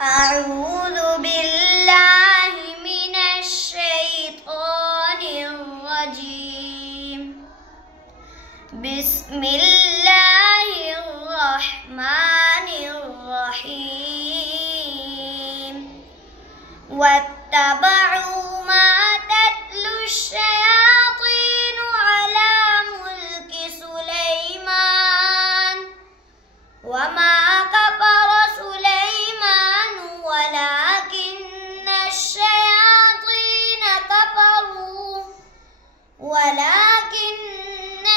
أعوذ بالله من الشيطان الرجيم. بسم الله الرحمن الرحيم. واتبعوا ما تتلو الشياطين على ملك سليمان وما كفر سليمان ولكن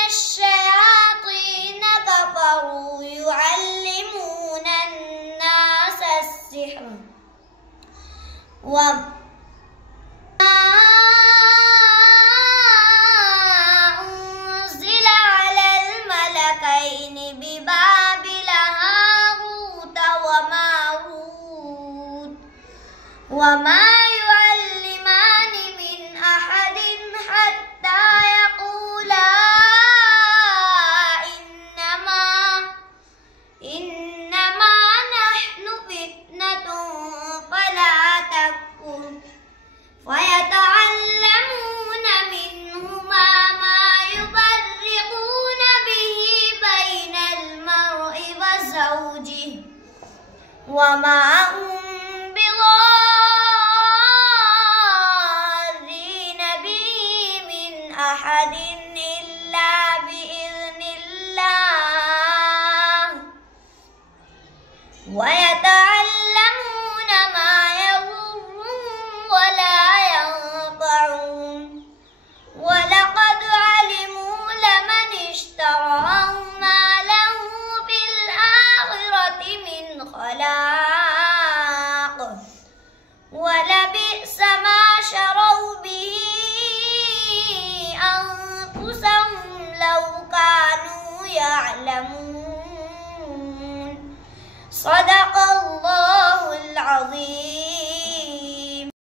الشياطين كفروا يعلمون الناس السحر وما أنزل على الملكين ببابل هاروت وماروت وما يعلمان من أحد حتى يقولا إنما نحن فتنة فلا تكفر فيتعلمون منهما ما يفرقون به بين المرء وزوجه وما هم بضارين به من أحد إلا بإذن الله ويتعلمون ما يضرهم ولا ينفعهم ولقد علموا لمن اشتراه ما له في الآخرة من خلاق ولبئس ما شروا به أنفسهم لو كانوا يعلمون. صدق الله العظيم.